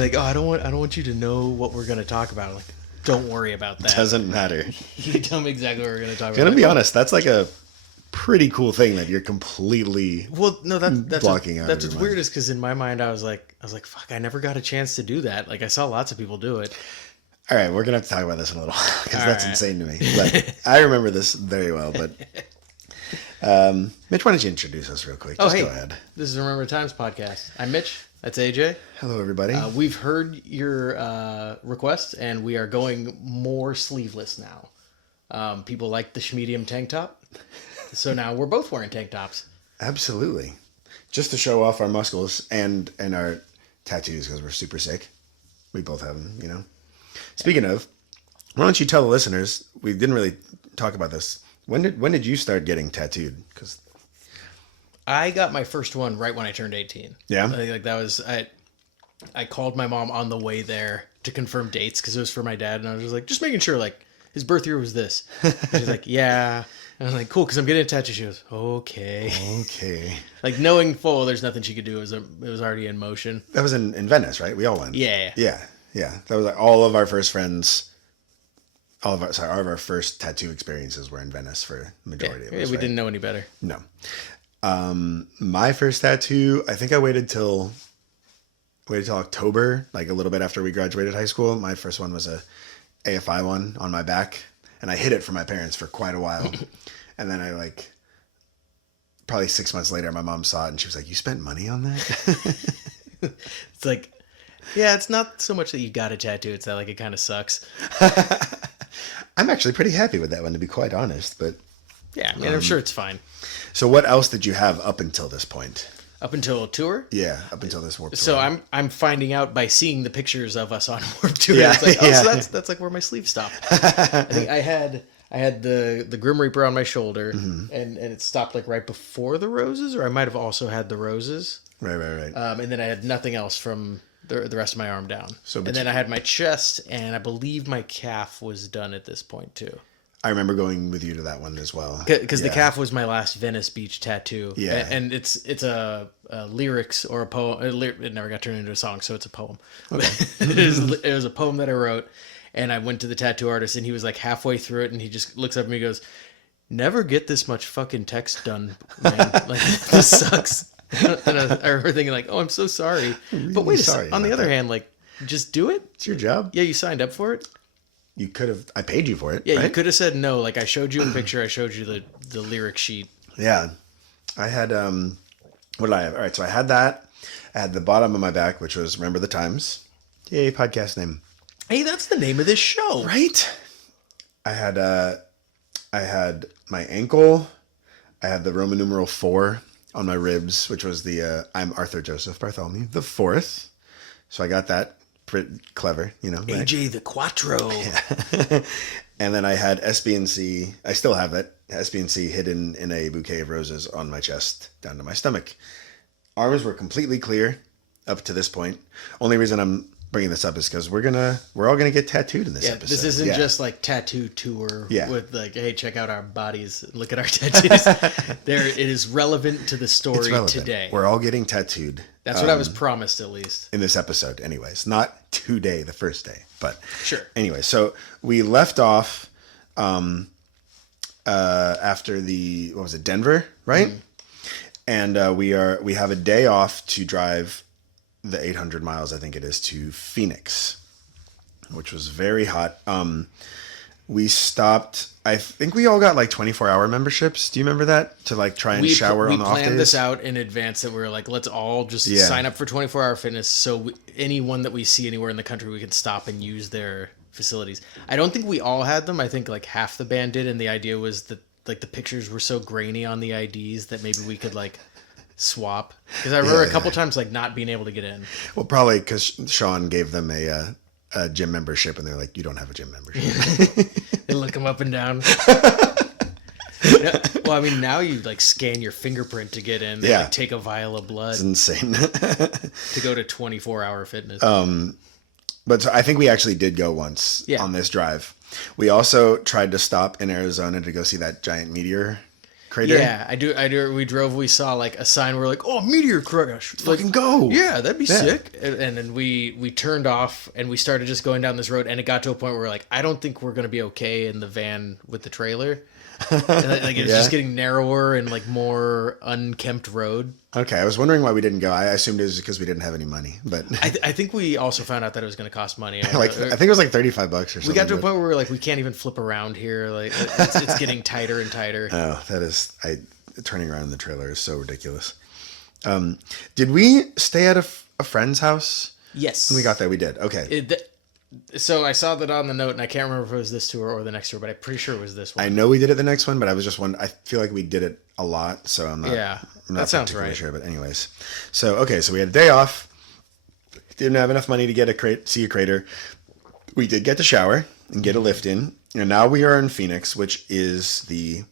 like, oh, I don't want you to know what we're gonna talk about. I'm like, don't worry about that. Doesn't matter. You tell me exactly what we're gonna talk about. Gonna be honest, that's like a pretty cool thing that you're completely that's blocking out. That's what's weird is because in my mind I was like, fuck, I never got a chance to do that. Like I saw lots of people do it. All right, we're gonna have to talk about this in a little while because that's right. insane to me. But I remember this very well. But Mitch, why don't you introduce us real quick? Just go ahead. This is Remember Times podcast. I'm Mitch. That's AJ. Hello, everybody. We've heard your request, and we are going more sleeveless now. People like the medium tank top, so now we're both wearing tank tops. Absolutely, just to show off our muscles and our tattoos because we're super sick. We both have them, you know. Speaking of, why don't you tell the listeners? We didn't really talk about this. When did you start getting tattooed? Because I got my first one right when I turned 18. Yeah, like that was I called my mom on the way there to confirm dates because it was for my dad, and I was just like, just making sure like his birth year was this. And she's like, yeah. And I was like, cool, because I'm getting a tattoo. She goes, okay. Like knowing full, there's nothing she could do. It was already in motion. That was in Venice, right? We all went. Yeah. That was like all of our first friends. All of our first tattoo experiences were in Venice for the majority of us. We didn't know any better. No. My first tattoo, I think I waited till October, like a little bit after we graduated high school. My first one was a AFI one on my back, and I hid it from my parents for quite a while. And then I probably 6 months later, my mom saw it and she was like, "You spent money on that?" It's like, yeah, it's not so much that you got a tattoo. It's that like it kind of sucks. I'm actually pretty happy with that one, to be quite honest. But yeah, I mean, I'm sure it's fine. So what else did you have up until this point? Up until a tour? Yeah, up until this Warped Tour. So I'm finding out by seeing the pictures of us on Warped Tour. Yeah, it's like, so that's like where my sleeve stopped. I think I had the Grim Reaper on my shoulder, and it stopped like right before the roses, or I might have also had the roses. Right. And then I had nothing else from the rest of my arm down. And then I had my chest, and I believe my calf was done at this point too. I remember going with you to that one as well. Because the calf was my last Venice Beach tattoo. Yeah. And it's a lyrics or a poem. It never got turned into a song, so it's a poem. Okay. It was a poem that I wrote, and I went to the tattoo artist, and he was like halfway through it, and he just looks up at me and goes, "Never get this much fucking text done, man. Like, this sucks." And I remember thinking like, "Oh, I'm so sorry." Really but wait sorry on the other hand, like, just do it. It's your job. Yeah, you signed up for it. You could have. I paid you for it. Yeah, right? you could have said no. Like I showed you a picture. I showed you the lyric sheet. Yeah, I had. What did I have? All right, so I had that. I had the bottom of my back, which was "Remember the Times." Yay, podcast name. Hey, that's the name of this show, right? I had my ankle. I had the Roman numeral 4 on my ribs, which was the I'm Arthur Joseph Bartholomew the Fourth. So I got that. Pretty clever, you know. Right? AJ the Quattro. Yeah. And then I had SB&C. I still have it. SB&C hidden in a bouquet of roses on my chest down to my stomach. Arms were completely clear up to this point. Only reason I'm bringing this up is because we're all gonna get tattooed in this episode. This isn't just like tattoo tour with like, hey, check out our bodies, look at our tattoos. It is relevant to the story today. We're all getting tattooed. That's what I was promised, at least. In this episode, anyways. Not today, the first day. But sure. Anyway, so we left off after Denver, right? Mm-hmm. And we have a day off to drive the 800 miles, I think it is, to Phoenix, which was very hot. We stopped. I think we all got like 24-hour memberships. Do you remember that? To like try and shower on the off days? We planned this out in advance that we were like, let's all just sign up for 24-hour fitness. So anyone that we see anywhere in the country, we can stop and use their facilities. I don't think we all had them. I think like half the band did. And the idea was that like the pictures were so grainy on the IDs that maybe we could like swap. Because I remember a couple times like not being able to get in. Well, probably because Sean gave them a gym membership, and they're like, "You don't have a gym membership." They look them up and down. Well, I mean, now you like scan your fingerprint to get in. They like, take a vial of blood. It's insane. To go to 24-hour fitness. But so I think we actually did go once on this drive. We also tried to stop in Arizona to go see that giant meteor crater? Yeah, I do. We drove. We saw like a sign. We're like, oh, meteor crash. Fucking go. Yeah, that'd be sick. And then we turned off and we started just going down this road. And it got to a point where we're like, I don't think we're gonna be okay in the van with the trailer. And, like it's just getting narrower and like more unkempt road. Okay, I was wondering why we didn't go. I assumed it was because we didn't have any money, but I think we also found out that it was going to cost money. I think it was like $35 or something. We got to a point where we were like, we can't even flip around here. Like it's getting tighter and tighter. Oh, turning around in the trailer is so ridiculous. Did we stay at a friend's house? Yes. When we got there, we did. Okay. So I saw that on the note, and I can't remember if it was this tour or the next tour, but I'm pretty sure it was this one. I know we did it the next one, but I was just I feel like we did it a lot, so I'm not. Yeah, I'm not that sounds right. sure, but anyways, so we had a day off. Didn't have enough money to see a crater. We did get to shower and get a lift in, and now we are in Phoenix, which is the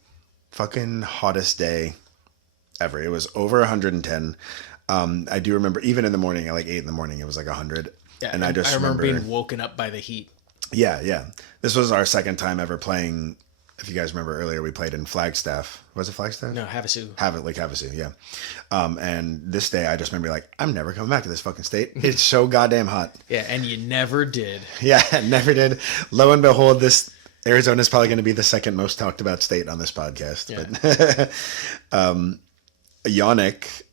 fucking hottest day ever. It was over 110. I do remember even in the morning, at like 8 in the morning, it was like 100. Yeah, and I remember being woken up by the heat. Yeah. This was our second time ever playing. If you guys remember earlier, we played in Flagstaff. Was it Flagstaff? No, Havasu. Lake Havasu, yeah. And this day, I just remember like, I'm never coming back to this fucking state. It's so goddamn hot. Yeah, and you never did. Yeah, never did. Lo and behold, Arizona is probably going to be the second most talked about state on this podcast. Yeah. But Yannick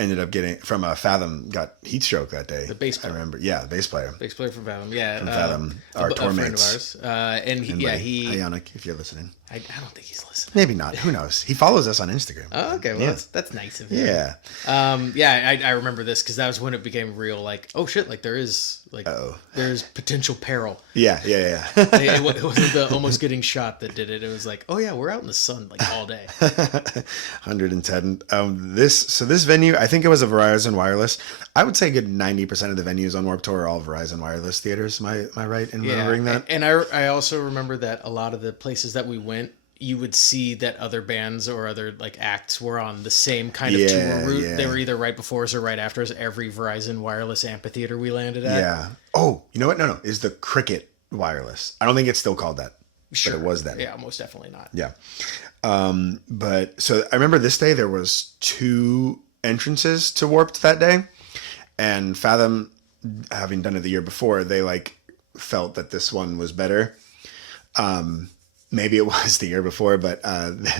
ended up getting from Fathom got heat stroke that day. The bass player. I remember. Yeah, the bass player. Bass player from Fathom. Yeah. From Fathom. Our tour mates. Friend of ours. And he. Hi, Yannick, if you're listening. I don't think he's listening. Maybe not. Who knows? He follows us on Instagram. Oh, okay. Well, that's nice of him. Yeah. I remember this because that was when it became real. Like, oh shit! Like there's potential peril. Yeah. It wasn't the almost getting shot that did it. It was like, oh yeah, we're out in the sun like all day. 110. This venue, I think it was a Verizon Wireless. I would say a good 90% of the venues on Warped Tour are all Verizon Wireless theaters. Am I right in remembering that? And I also remember that a lot of the places that we went, you would see that other bands or other like acts were on the same kind of tour route. Yeah. They were either right before us or right after us. Every Verizon Wireless amphitheater we landed at. Yeah. Oh, you know what? No. Is the Cricket Wireless. I don't think it's still called that. Sure. But it was then. Yeah, most definitely not. Yeah. But so I remember this day there was 2 entrances to Warped that day. And Fathom, having done it the year before, they like felt that this one was better. Maybe it was the year before, but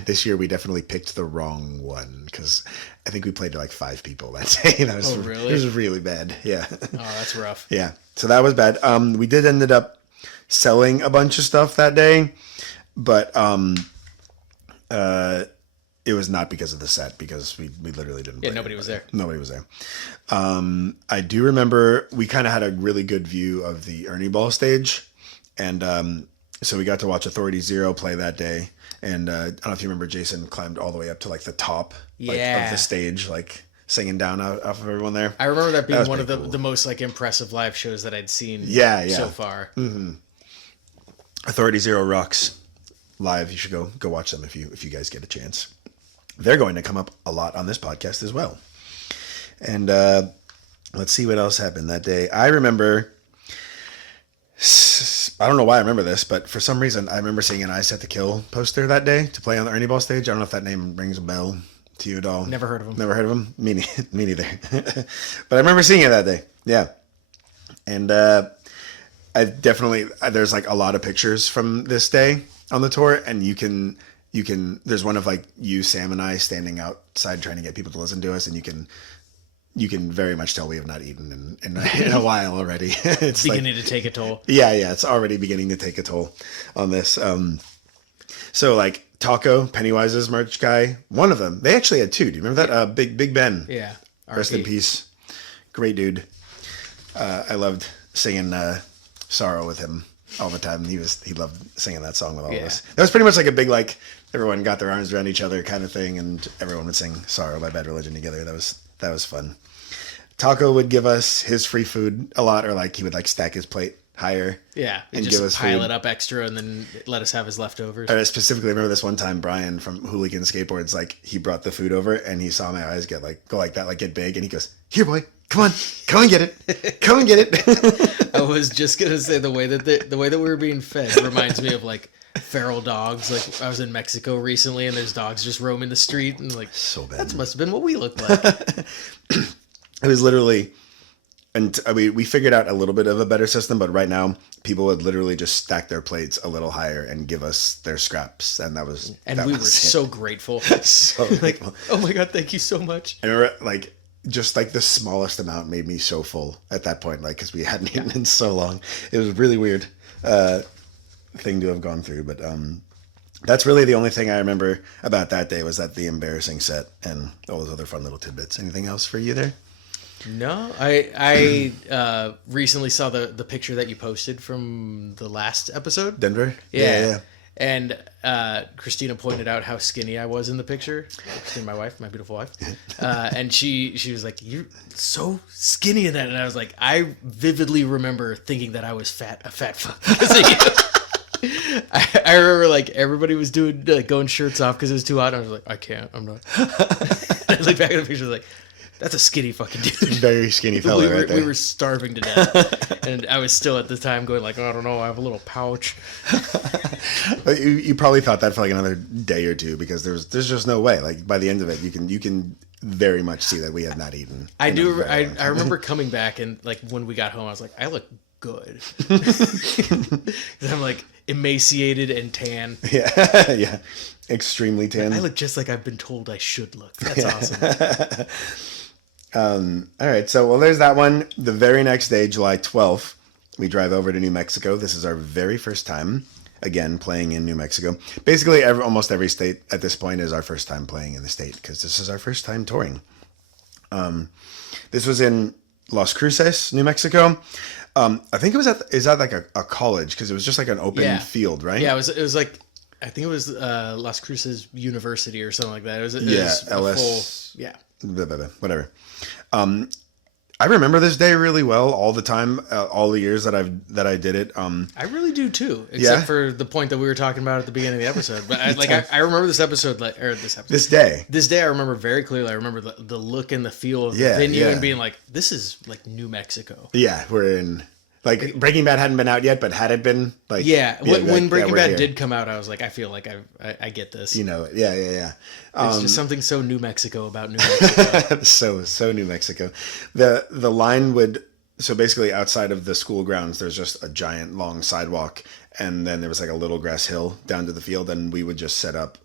this year we definitely picked the wrong one because I think we played to like 5 people that day. That was really? It was really bad. Yeah. Oh, that's rough. Yeah. So that was bad. We did ended up selling a bunch of stuff that day, but it was not because of the set because we literally didn't play. Yeah, nobody was there. Nobody was there. I do remember we kind of had a really good view of the Ernie Ball stage, and so we got to watch Authority Zero play that day. And I don't know if you remember, Jason climbed all the way up to like the top of the stage, like singing down off of everyone there. I remember that being one of the most like impressive live shows that I'd seen so far. Mm-hmm. Authority Zero rocks live. You should go watch them if you guys get a chance. They're going to come up a lot on this podcast as well. And let's see what else happened that day. I remember, I don't know why I remember this, but for some reason I remember seeing an I Set to Kill poster that day to play on the Ernie Ball stage. I don't know if that name rings a bell to you at all. Never heard of him. Never heard of him? Me neither. But I remember seeing it that day. Yeah. And I definitely, there's like a lot of pictures from this day on the tour, and you can there's one of like you, Sam, and I standing outside trying to get people to listen to us, and you can very much tell we have not eaten in a while already. It's beginning to take a toll. Yeah, it's already beginning to take a toll on this. So like Taco, Pennywise's merch guy, one of them, they actually had 2. Do you remember that? Big Ben. Yeah. Rest in peace. Great dude. I loved singing Sorrow with him all the time. He loved singing that song with all of us. That was pretty much like a big like everyone got their arms around each other kind of thing, and everyone would sing Sorrow by Bad Religion together. That was fun. Taco would give us his free food a lot, or like he would like stack his plate higher. Yeah, and just give us pile it up extra and then let us have his leftovers. I specifically remember this one time Brian from Hooligan Skateboards, like he brought the food over and he saw my eyes go like that, like get big, and he goes, "Here, boy, come and get it, come and get it." I was just gonna say the way that we were being fed reminds me of like feral dogs. Like I was in Mexico recently, and there's dogs just roaming the street, and like So bad. that must have been what we looked like. It was literally, and I mean, we figured out a little bit of a better system, but right now people would literally just stack their plates a little higher and give us their scraps, and we were so grateful. So like, grateful. oh my god, thank you so much. I remember, like, just like the smallest amount made me so full at that point, like, because we hadn't eaten in so long. It was a really weird thing to have gone through, but that's really the only thing I remember about that day, was that the embarrassing set and all those other fun little tidbits. Anything else for you there? No, I recently saw the picture that you posted from the last episode. Denver? Yeah. And Christina pointed out how skinny I was in the picture. Christina, my wife, my beautiful wife. And she was like, "You're so skinny in that." And I was like, I vividly remember thinking that I was a fat fuck because of you. I remember like everybody was doing going shirts off because it was too hot. And I was like, I can't. I'm not. I look back at the picture, like, that's a skinny fucking dude. Very skinny fella right there. We were starving to death. And I was still at the time going like, oh, I don't know, I have a little pouch. You probably thought that for like another day or two, because there's just no way. Like by the end of it, you can very much see that we had not eaten. I remember coming back, and like when we got home, I was like, I look good. I'm like emaciated and tan. Yeah. Extremely tan. I look just like I've been told I should look. That's awesome. All right, so well, there's that one. The very next day, July 12th, we drive over to New Mexico. This is our very first time, again, playing in New Mexico. Basically, almost every state at this point is our first time playing in the state, because this is our first time touring. This was in Las Cruces, New Mexico. I think it was at like a college, because it was just like an open field, right? Yeah, it was like, I think it was Las Cruces University or something like that. It was LS. Full, yeah. Whatever. I remember this day really well all the time, all the years that I did it. I really do too, except for the point that we were talking about at the beginning of the episode. But I remember this episode, this day. This day I remember very clearly. I remember the look and the feel of the venue and being like, this is like New Mexico. Yeah, we're in. Like Breaking Bad hadn't been out yet, but had it been like when Breaking Bad did come out, I was like, I feel like I get this. You know, yeah. It's just something so New Mexico about New Mexico. so New Mexico. The line would, so basically outside of the school grounds, there's just a giant long sidewalk, and then there was like a little grass hill down to the field, and we would just set up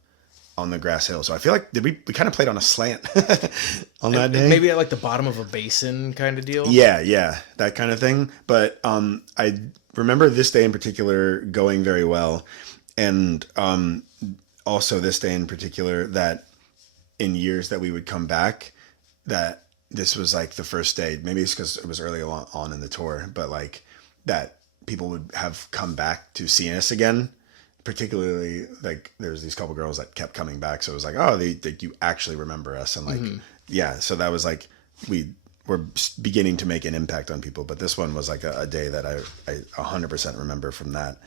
on the grass hill. So I feel like we kind of played on a slant on that day. Maybe at like the bottom of a basin kind of deal. Yeah, that kind of thing. But I remember this day in particular going very well, and also this day in particular that in years that we would come back, that this was like the first day. Maybe it's because it was early on in the tour, but like that people would have come back to see us again. Particularly, like, there's these couple girls that kept coming back, so it was like, oh, you actually remember us, and like, so that was like, we were beginning to make an impact on people. But this one was like a day that I 100% remember from that.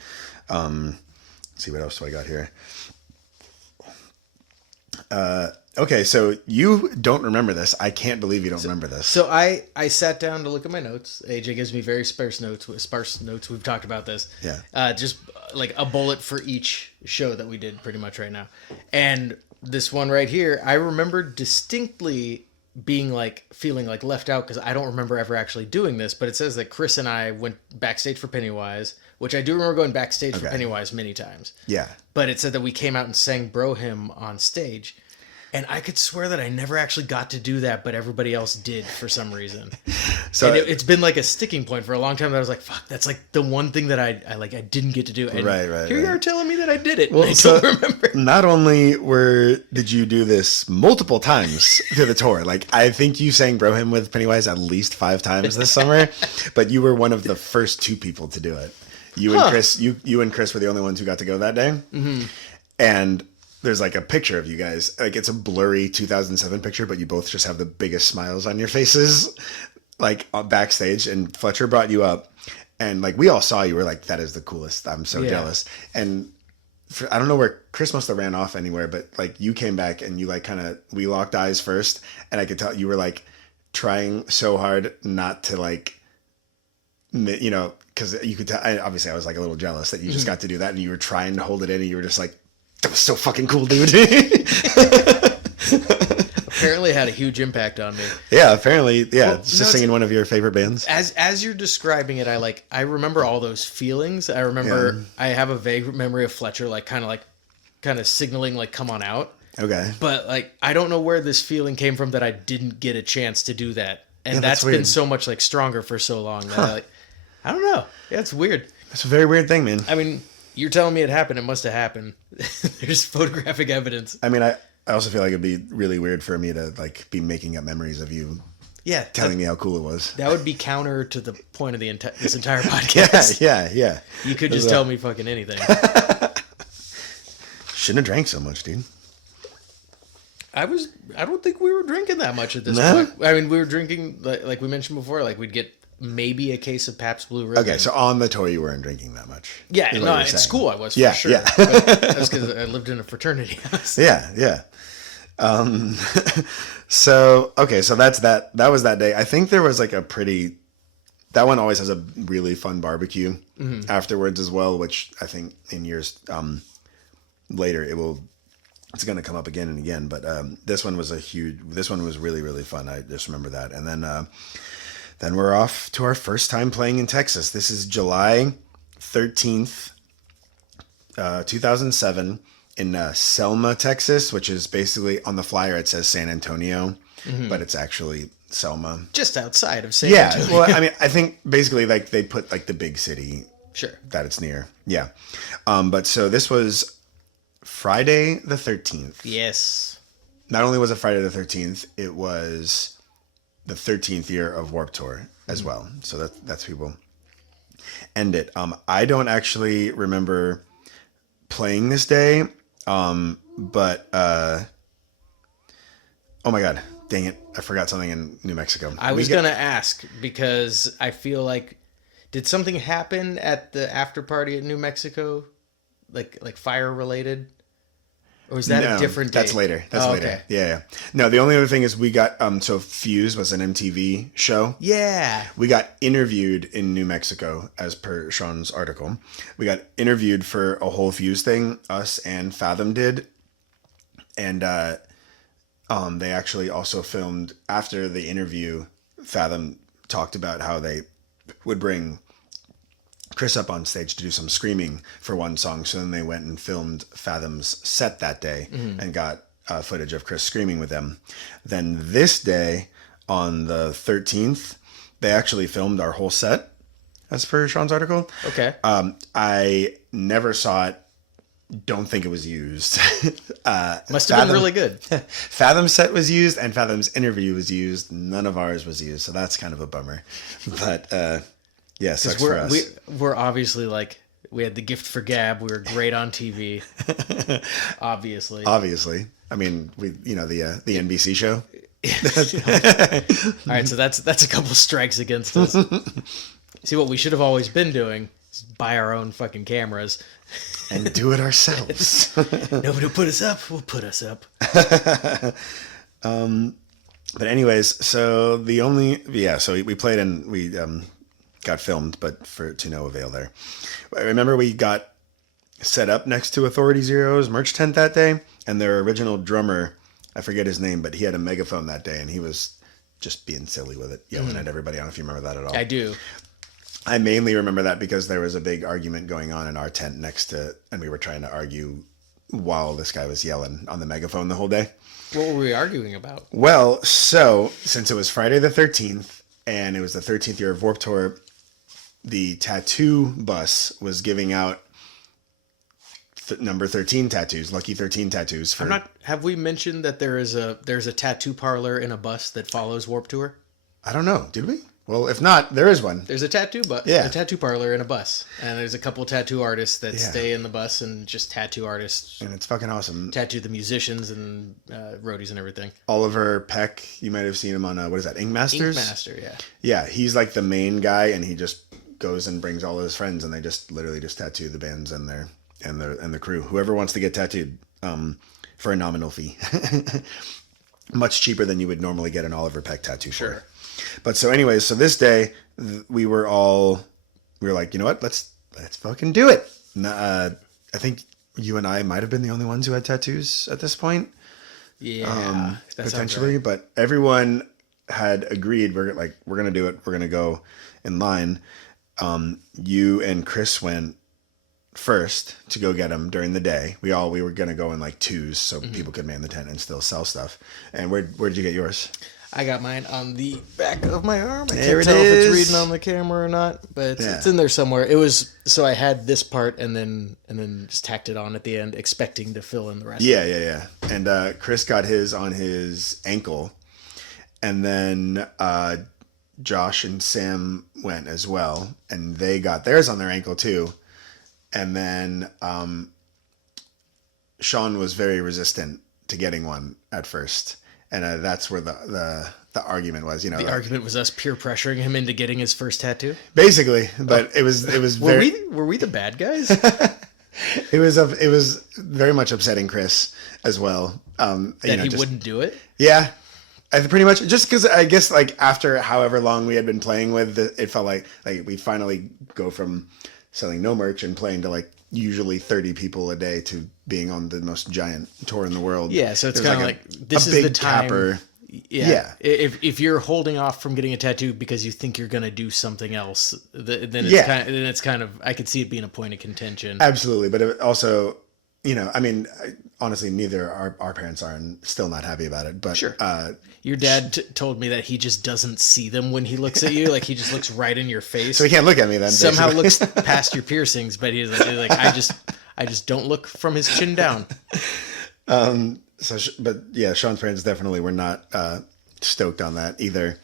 Let's see, what else do I got here? Okay, so you don't remember this. I can't believe you don't remember this. So I sat down to look at my notes. AJ gives me very sparse notes. We've talked about this. Yeah. Just like a bullet for each show that we did pretty much right now. And this one right here, I remember distinctly being like, feeling like left out because I don't remember ever actually doing this, but it says that Chris and I went backstage for Pennywise, which I do remember going backstage for Pennywise many times. Yeah. But it said that we came out and sang Bro Hymn on stage. And I could swear that I never actually got to do that, but everybody else did for some reason. So and it's been like a sticking point for a long time that I was like, fuck, that's like the one thing that I didn't get to do. And right. Here you are telling me that I did it. Well, I don't remember. Not only did you do this multiple times through the tour, like I think you sang Bro Hymn with Pennywise at least 5 times this summer, but you were one of the first 2 people to do it. You and Chris, you and Chris were the only ones who got to go that day. Mm-hmm. And there's like a picture of you guys, like it's a blurry 2007 picture, but you both just have the biggest smiles on your faces, like backstage. And Fletcher brought you up, and like we all saw you. We're like, that is the coolest. I'm so jealous. And I don't know where Chris must have ran off anywhere, but like you came back and you like we locked eyes first, and I could tell you were like trying so hard not to you know, because you could tell, obviously I was like a little jealous that you just got to do that and you were trying to hold it in and you were just like, that was so fucking cool, dude. Apparently had a huge impact on me. Yeah, apparently, yeah. Well, just singing one of your favorite bands. As you're describing it, I remember all those feelings. I remember I have a vague memory of Fletcher kind of signaling like come on out. Okay. But like I don't know where this feeling came from that I didn't get a chance to do that. And that's weird. Been so much like stronger for so long that I don't know. Yeah, it's weird. It's a very weird thing, man. I mean, you're telling me it happened. It must have happened. There's photographic evidence. I mean, I also feel like it'd be really weird for me to like be making up memories of you. Yeah, telling me how cool it was. That would be counter to the point of this entire podcast. Yeah. You could just tell me fucking anything. Shouldn't have drank so much, dude. I don't think we were drinking that much at this point. I mean, we were drinking like we mentioned before. Like we'd get maybe a case of Pabst Blue Ribbon. Okay, so on the tour you weren't drinking that much. Yeah, no, at school I was for sure. Yeah. But that's because I lived in a fraternity house. Yeah. So that's that. That was that day. I think there was like that one always has a really fun barbecue afterwards as well, which I think in years later it's going to come up again and again. But this one was really, really fun. I just remember that. And then we're off to our first time playing in Texas. This is July 13th, 2007. In Selma, Texas, which is basically on the flyer, it says San Antonio, but it's actually Selma. Just outside of San Antonio. Yeah, well, I mean, I think basically like they put like the big city that it's near. Yeah. But so this was Friday the 13th. Yes. Not only was it Friday the 13th, it was the 13th year of Warped Tour as well. So that's people end it. I don't actually remember playing this day. But oh my God, dang it. I forgot something in New Mexico. I was going to ask because I feel like, did something happen at the after party at New Mexico? Like fire related? Or was that a different day? That's later. That's later. Okay. Yeah. No, the only other thing is we got, so Fuse was an MTV show. Yeah. We got interviewed in New Mexico, as per Sean's article. We got interviewed for a whole Fuse thing, us and Fathom did. And they actually also filmed, after the interview, Fathom talked about how they would bring Chris up on stage to do some screaming for one song. So then they went and filmed Fathom's set that day and got footage of Chris screaming with them. Then this day, on the 13th, they actually filmed our whole set, as per Sean's article. Okay. I never saw it. Don't think it was used. Must have been really good. Fathom's set was used and Fathom's interview was used. None of ours was used. So that's kind of a bummer. But yeah, sucks for us. We're obviously like, we had the gift for gab. We were great on TV. Obviously. I mean, the NBC show. All right, so that's a couple strikes against us. See, what we should have always been doing is buy our own fucking cameras and do it ourselves. Nobody will put us up. We'll put us up. But anyways, so so we played and we got filmed, but to no avail there. I remember we got set up next to Authority Zero's merch tent that day, and their original drummer, I forget his name, but he had a megaphone that day, and he was just being silly with it, yelling at everybody. I don't know if you remember that at all. I do. I mainly remember that because there was a big argument going on in our tent next to, and we were trying to argue while this guy was yelling on the megaphone the whole day. What were we arguing about? Well, so since it was Friday the 13th, and it was the 13th year of Warped Tour, the tattoo bus was giving out number 13 tattoos, lucky 13 tattoos. Have we mentioned that there's a tattoo parlor in a bus that follows Warped Tour? I don't know. Did we? Well, if not, there is one. There's a tattoo parlor in a bus, and there's a couple tattoo artists that stay in the bus and just tattoo artists. And it's fucking awesome. Tattoo the musicians and roadies and everything. Oliver Peck, you might have seen him on what is that, Ink Masters? Ink Master, yeah. Yeah, he's like the main guy, and he just goes and brings all his friends, and they just literally just tattoo the bands and the crew. Whoever wants to get tattooed, for a nominal fee, much cheaper than you would normally get an Oliver Peck tattoo for. Sure. But so anyways, so this day, we were like, you know what, let's fucking do it. I think you and I might have been the only ones who had tattoos at this point. Yeah, potentially, right. But everyone had agreed we're gonna do it. We're gonna go in line. You and Chris went first to go get them during the day. We were gonna go in like twos so people could man the tent and still sell stuff. And where did you get yours? I got mine on the back of my arm. I can't tell if it's reading on the camera or not, but it's in there somewhere. It was so I had this part and then just tacked it on at the end, expecting to fill in the rest. Yeah. And Chris got his on his ankle, and then Josh and Sam went as well, and they got theirs on their ankle too. And then Sean was very resistant to getting one at first. And that's where the argument was, you know. The argument was us peer pressuring him into getting his first tattoo. Basically, but it was very. Were we the bad guys? It was very much upsetting Chris as well. That he wouldn't do it. Yeah, pretty much just because I guess like after however long we had been playing with, it felt like we finally go from selling no merch and playing to like usually 30 people a day to being on the most giant tour in the world. Yeah, so it's kind of like this is the time. Tapper. Yeah. If you're holding off from getting a tattoo because you think you're going to do something else, then it's kind of I could see it being a point of contention. Absolutely, but it also, you know, I mean, honestly, neither our parents are and still not happy about it. But sure. Your dad told me that he just doesn't see them when he looks at you. Like he just looks right in your face. So he can't look at me then. Somehow looks past your piercings, but he's like I just don't look from his chin down. But yeah, Sean's parents definitely were not stoked on that either.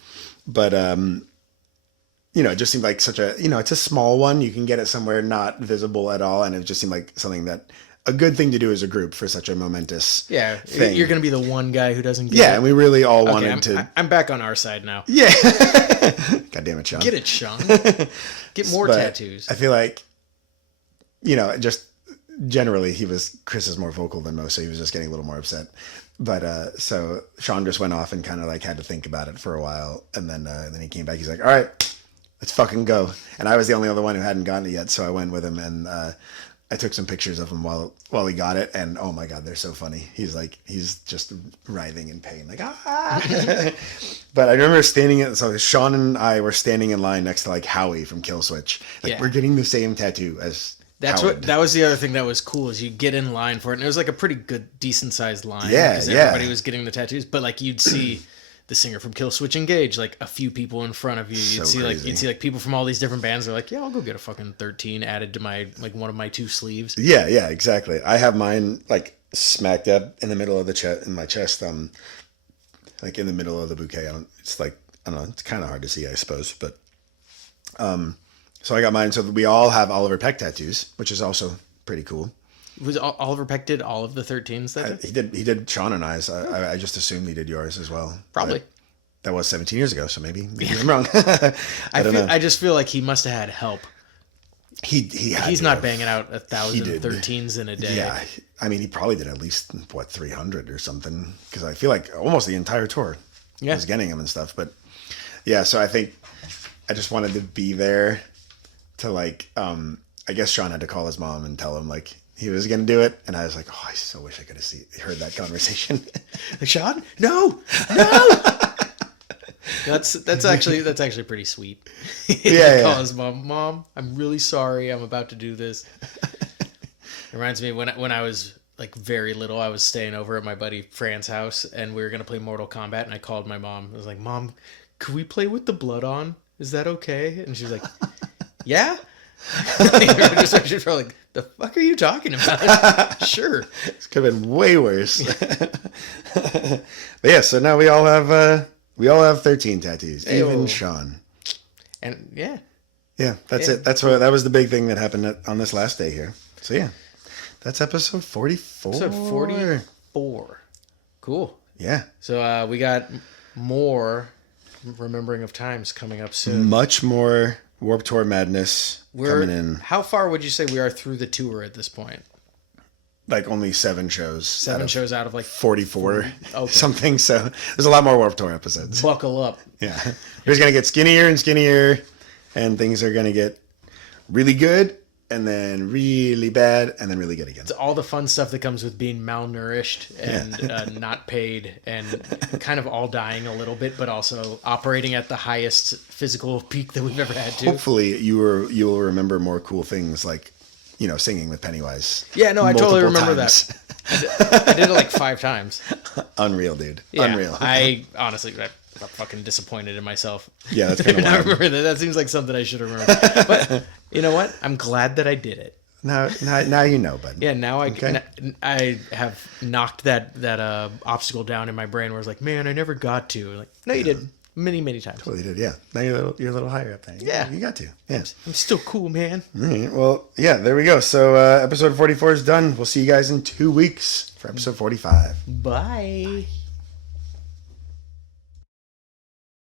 But you know, it just seemed like such a, you know, it's a small one. You can get it somewhere not visible at all, and it just seemed like something that a good thing to do as a group for such a momentous thing. You're going to be the one guy who doesn't get it. And we really all wanted to. I'm back on our side now. Yeah. God damn it, Sean. Get it, Sean. Get more tattoos. I feel like, you know, just generally Chris is more vocal than most, so he was just getting a little more upset. But so Sean just went off and kind of like had to think about it for a while, and then he came back. He's like, "All right, let's fucking go." And I was the only other one who hadn't gotten it yet, so I went with him, and I took some pictures of him while he got it, and oh my god, they're so funny. He's just writhing in pain, like ah. But I remember so Sean and I were standing in line next to like Howie from Killswitch. Like we're getting the same tattoo as. That was the other thing that was cool is you get in line for it, and it was like a pretty good, decent sized line. Yeah, because everybody was getting the tattoos, but like you'd see the singer from Killswitch Engage, like a few people in front of you. You'd see like people from all these different bands. They're like, yeah, I'll go get a fucking 13 added to my like one of my 2 sleeves. Yeah, exactly. I have mine like smack dab in the middle of the chest, in my chest, like in the middle of the bouquet. It's like I don't know. It's kind of hard to see, I suppose, but So I got mine. So we all have Oliver Peck tattoos, which is also pretty cool. Was Oliver Peck did all of the 13s that he did Sean and I's. I just assumed he did yours as well. Probably. But that was 17 years ago, so maybe I'm wrong. I just feel like he must have had help. He's not banging out 1,000 13s in a day. Yeah, I mean he probably did at least 300 or something, because I feel like almost the entire tour was getting them and stuff. But yeah, so I think I just wanted to be there to like I guess Sean had to call his mom and tell him like he was gonna do it, and I was like, oh, I so wish I could have heard that conversation. Like, Sean, no. That's actually pretty sweet. Call his mom, I'm really sorry, I'm about to do this. It reminds me when I was like very little, I was staying over at my buddy Fran's house, and we were gonna play Mortal Kombat, and I called my mom. I was like, Mom, could we play with the blood on? Is that okay? And she's like, yeah. She's probably like, the fuck are you talking about? Sure. This could have been way worse. But yeah, so now we all have 13 tattoos, even Sean. And yeah, that's it. That was the big thing that happened on this last day here. So yeah, that's episode 44. Episode 44. Cool. Yeah. So we got more Remembering of Times coming up soon. Much more Warped Tour madness coming in. How far would you say we are through the tour at this point? Like only 7 shows. 7 shows out of like 44 something. So there's a lot more Warped Tour episodes. Buckle up. Yeah. We're just going to get skinnier and skinnier. and things are going to get really good, and then really bad, and then really good again. It's all the fun stuff that comes with being malnourished and not paid, and kind of all dying a little bit, but also operating at the highest physical peak that we've ever had to. Hopefully, you will remember more cool things like, singing with Pennywise. Yeah, no, I totally remember that. I did it like 5 times. Unreal, dude. Yeah, Unreal. I honestly, I'm fucking disappointed in myself. Yeah, that's kind of I remember that. That seems like something I should remember. But you know what? I'm glad that I did it. Now you know, bud. Yeah, now I have knocked that obstacle down in my brain where I was like, man, I never got to. Like, no, you did. Many times. Totally did, yeah. Now you're a little higher up there. Yeah. You got to. Yeah. I'm still cool, man. All right. Well, yeah, there we go. So episode 44 is done. We'll see you guys in 2 weeks for episode 45. Bye.